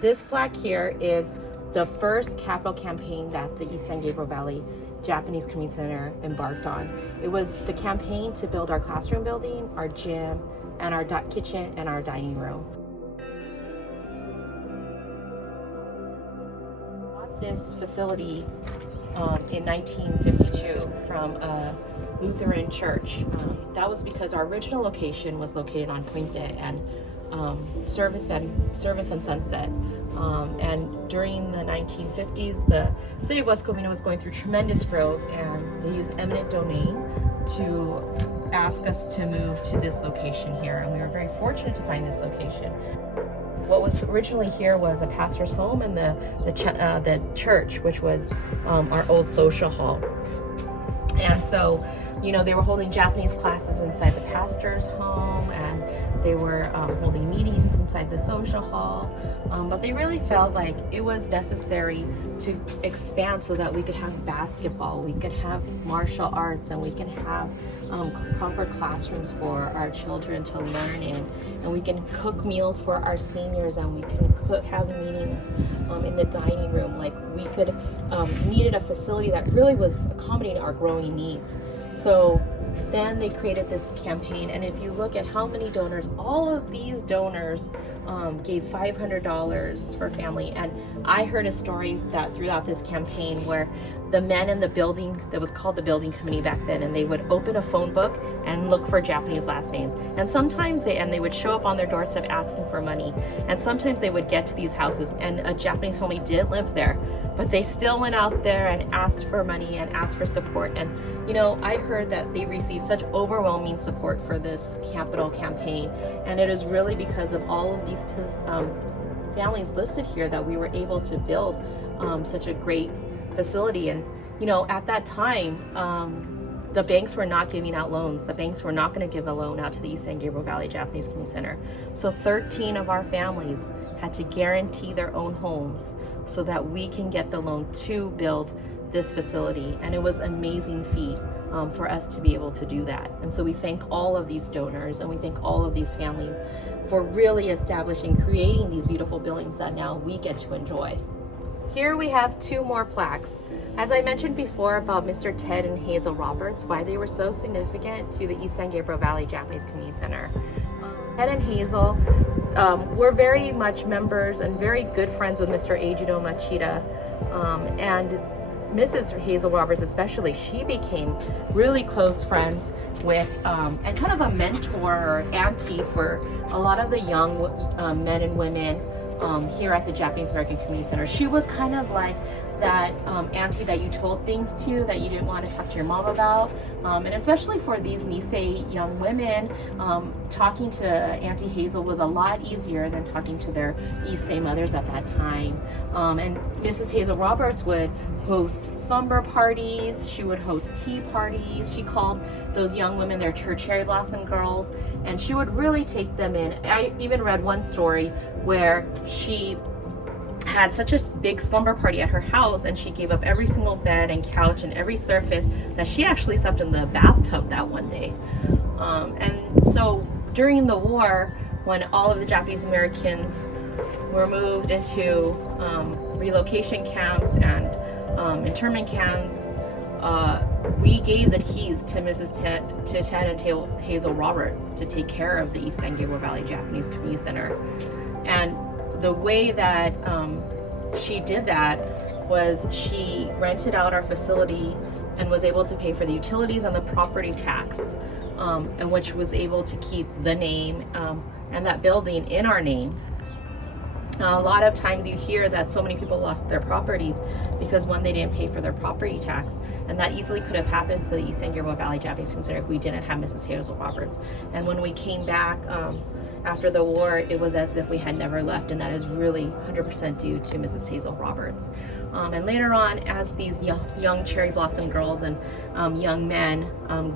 This plaque here is the first capital campaign that the East San Gabriel Valley Japanese Community Center embarked on. It was the campaign to build our classroom building, our gym, and our kitchen and our dining room. Bought this facility in 1952 from a Lutheran church. That was because our original location was located on Puente and Service and Sunset. And during the 1950s, the city of West Covina was going through tremendous growth, and they used eminent domain to ask us to move to this location here. And we were very fortunate to find this location. What was originally here was a pastor's home and the church, which was our old social hall. And so, you know, they were holding Japanese classes inside the pastor's home, and they were holding meetings inside the social hall. But they really felt like it was necessary to expand so that we could have basketball, we could have martial arts, and we can have proper classrooms for our children to learn in. And we can cook meals for our seniors, and we can have meetings in the dining room. Like, we could needed a facility that really was accommodating our growing needs. So then they created this campaign, and if you look at how many donors, all of these donors gave $500 for family. And I heard a story that throughout this campaign where the men in the building, that was called the building committee back then, and they would open a phone book and look for Japanese last names. And sometimes they would show up on their doorstep asking for money. And sometimes they would get to these houses, and a Japanese family didn't live there, but they still went out there and asked for money and asked for support. And, you know, I heard that they received such overwhelming support for this capital campaign. And it is really because of all of these families listed here that we were able to build such a great facility. And, you know, at that time, the banks were not giving out loans. The banks were not going to give a loan out to the East San Gabriel Valley Japanese Community Center. So 13 of our families had to guarantee their own homes so that we can get the loan to build this facility. And it was an amazing feat for us to be able to do that. And so we thank all of these donors, and we thank all of these families for really establishing, creating these beautiful buildings that now we get to enjoy. Here we have two more plaques. As I mentioned before about Mr. Ted and Hazel Roberts, why they were so significant to the East San Gabriel Valley Japanese Community Center. Ted and Hazel were very much members and very good friends with Mr. Ejido Machida, and Mrs. Hazel Roberts especially. She became really close friends with and kind of a mentor or auntie for a lot of the young men and women here at the Japanese American Community Center. She was kind of like that auntie that you told things to that you didn't want to talk to your mom about. And especially for these Nisei young women, talking to Auntie Hazel was a lot easier than talking to their Issei mothers at that time. And Mrs. Hazel Roberts would host slumber parties, she would host tea parties, she called those young women their cherry blossom girls, and she would really take them in. I even read one story where she had such a big slumber party at her house, and she gave up every single bed and couch and every surface that she actually slept in the bathtub that one day. And so during the war, when all of the Japanese Americans were moved into relocation camps and internment camps, we gave the keys to Ted and Hazel Roberts to take care of the East San Gabriel Valley Japanese Community Center. And the way that she did that was she rented out our facility and was able to pay for the utilities and the property tax, and which was able to keep the name and that building in our name. A lot of times you hear that so many people lost their properties because, one, they didn't pay for their property tax, and that easily could have happened to the East San Gabriel Valley Japanese Community Center if we didn't have Mrs. Hazel Roberts. And when we came back after the war, it was as if we had never left, and that is really 100% due to Mrs. Hazel Roberts. And later on, as these young cherry blossom girls and young men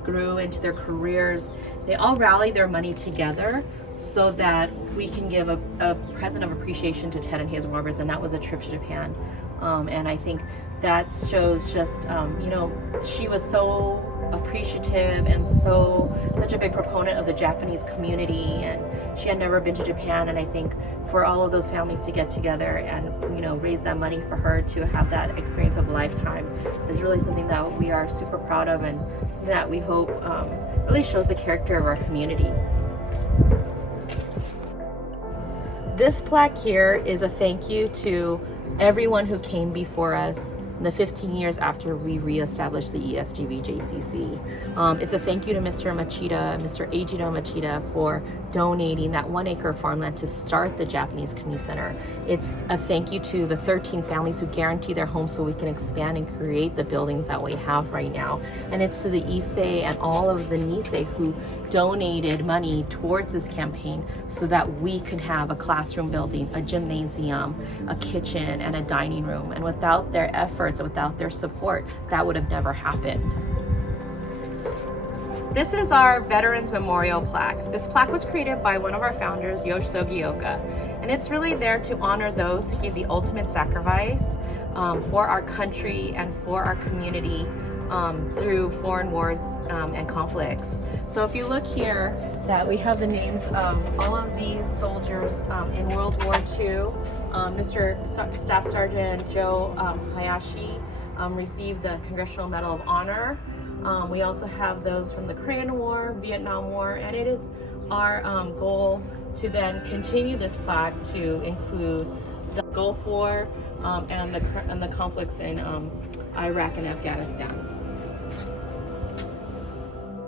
grew into their careers, they all rallied their money together so that we can give a present of appreciation to Ted and Hazel Roberts, and that was a trip to Japan. And I think that shows just, you know, she was so appreciative and such a big proponent of the Japanese community, and she had never been to Japan, and I think for all of those families to get together and, you know, raise that money for her to have that experience of a lifetime is really something that we are super proud of, and that we hope really shows the character of our community. This plaque here is a thank you to everyone who came before us in the 15 years after we reestablished the ESGVJCC. It's a thank you to Mr. Machida, Mr. Ejiro Machida, for donating that 1 acre farmland to start the Japanese Community Center. It's a thank you to the 13 families who guarantee their homes so we can expand and create the buildings that we have right now. And it's to the Issei and all of the Nisei who donated money towards this campaign so that we could have a classroom building, a gymnasium, a kitchen, and a dining room. And without their efforts, without their support, that would have never happened. This is our Veterans Memorial Plaque. This plaque was created by one of our founders, Yoshiogi Oka, and it's really there to honor those who gave the ultimate sacrifice for our country and for our community through foreign wars and conflicts. So if you look here, that we have the names of all of these soldiers in World War II. Mr. Staff Sergeant Joe Hayashi received the Congressional Medal of Honor. We also have those from the Korean War, Vietnam War, and it is our goal to then continue this plaque to include the Gulf War and the conflicts in Iraq and Afghanistan.